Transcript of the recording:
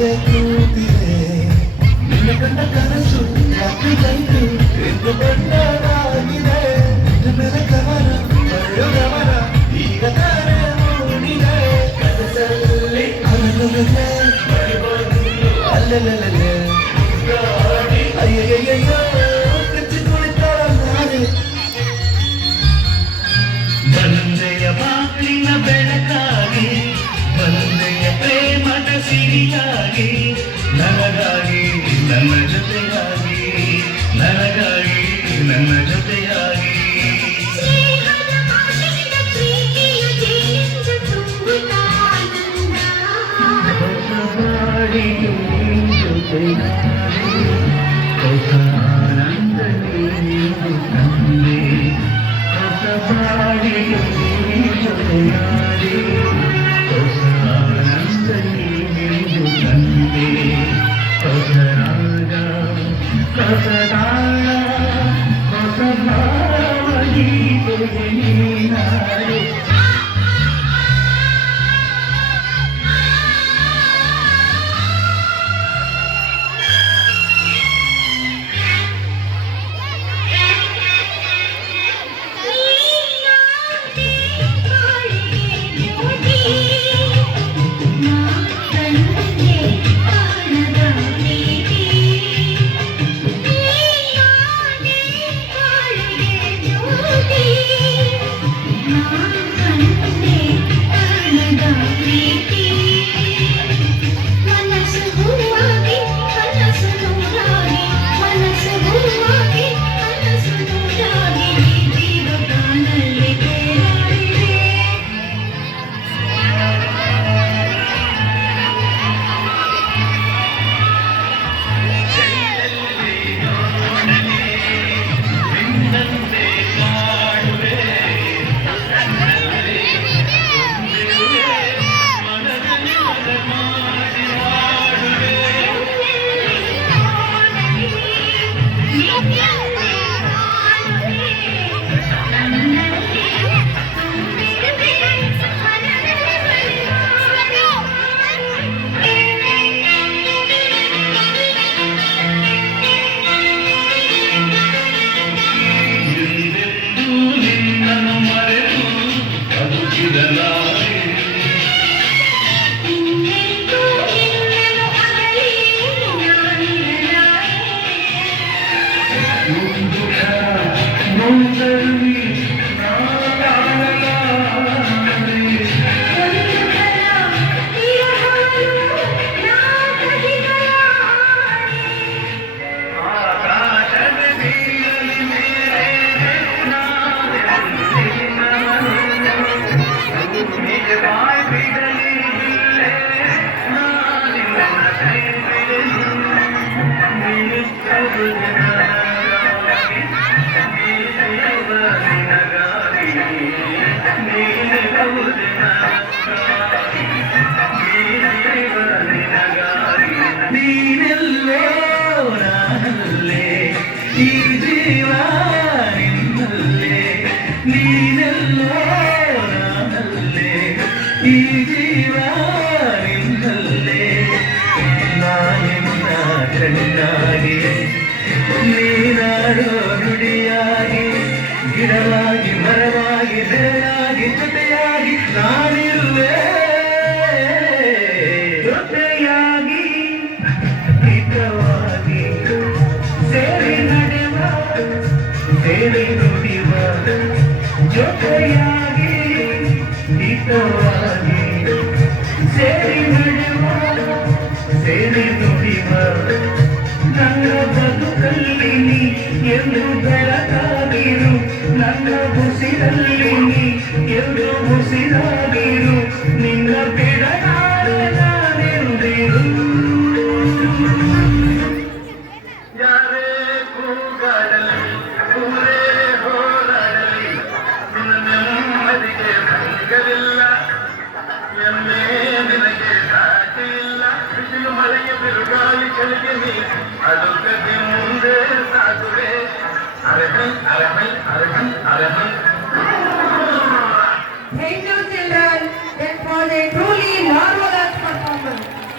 ಎದೆ ಕೂತಿದೆ ನಿನ್ನ ಕಂಡ ಕನಸು ರಾತ್ರಿಗೈತು ಎಂದು ಬಂಡವಾಗಿದೆ ನನ್ನ ಗಮನ ಬಳ್ಳು ಗಮನ ಈಗ ತಾನೇ ಮೂಡಿದೆ ಕನಸಲ್ಲಿ ಅಲ್ಲಲ್ಲೇ ಅಲ್ಲಲ್ಲೇ ಅಯ್ಯಯ್ಯಯ್ಯೋ ಕಚ್ಚಿ ಕುಳಿತಾಳ ನಾನೇ ಬಂದೆಯ ಬಾಗಿಲಿನ ಬೆಳಕಾಗಿ ಬಂದೆಯ ಪ್ರೇಮದ ಸಿರಿಯಾಗಿ ನನಗಾಗಿ ನನ್ನ ಜೊತೆಯಾಗಿ ನನಗಾಗಿ ನನ್ನ ಜೊತೆಯಾಗಿ ಹೊಸ ಆನಂದ ನೀನು ತಂದೆ ಹೊಸ ಬಾಡಿಗೆ ಜೊತೆಯಾಡಿ ಹೊಸ ಆನಂದ ನೀನು ತಂದೆ ಹೊಸ ರಾಗ ಹೊಸ ತಾಳ ಹೊಸ ಭಾವ ಗೀತೆಗೆ ನೀನಾಡಿ ನೀನೆಲ್ಲೋ ನಾನಲ್ಲೇ ಈ ಜೀವ ನಿನ್ನಲ್ಲೇ ನೀನೆಲ್ಲೋ ನಾನಲ್ಲೇ ಈ ಜೀವ ನಿನ್ನಲ್ಲೇ ನಾನಿನ್ನ ಕಣ್ಣಾಗಿ ನೀನಾಡೋ ನುಡಿಯಾಗಿ ಗಿಡವಾಗಿ ಮರವಾಗಿ ಬೆಳೆಯಾಗಿ ಜೊತೆಯಾಗಿ ನಾನಿರುವೆ ಜೊತೆಯಾಗಿ ಹಿತವಾಗಿ ಸೇರಿ ನಡೆವ ಸೇರಿ ನುಡಿವ ಜೊತೆಯಾಗಿ ಹಿತವಾಗಿ ಸೇರಿ ನಡೆವ ಸೇರಿ ನುಡಿವ ನನ್ನ ಬದುಕಲ್ಲಿ ನೀ ಎಂದು ಬೆಳಕಾಗಿರು ನನ್ನ ಉಸಿರಲ್ಲಿ ನೀ ಎಂದು ಉಸಿರಾಗಿರು ನಿನ್ನ ಬಿಡಲಾರೆ ನಾನೆಂದಿರು ಯಾರೇ ಕೂಗಾಡಲಿ ಊರೇ ಹೋರಾಡಲಿ ನಿನ್ನ ನೆಮ್ಮದಿಗೆ ಭಂಗವಿಲ್ಲ ಎಮ್ಮೆ ನಿನಗೆ ಸಾಟಿಲ್ಲ ಬಿಸಿಲು ಮಳೆಗೆ ಬಿರುಗಾಳಿ ಚಳಿಗೆ ನೀ ಅಡುಗದೆ ಮುಂದೆ ಸಾಗುವೆ ಅರಹನ್ ಅರಹನ್ ಅರಹನ್ ಅರಹನ್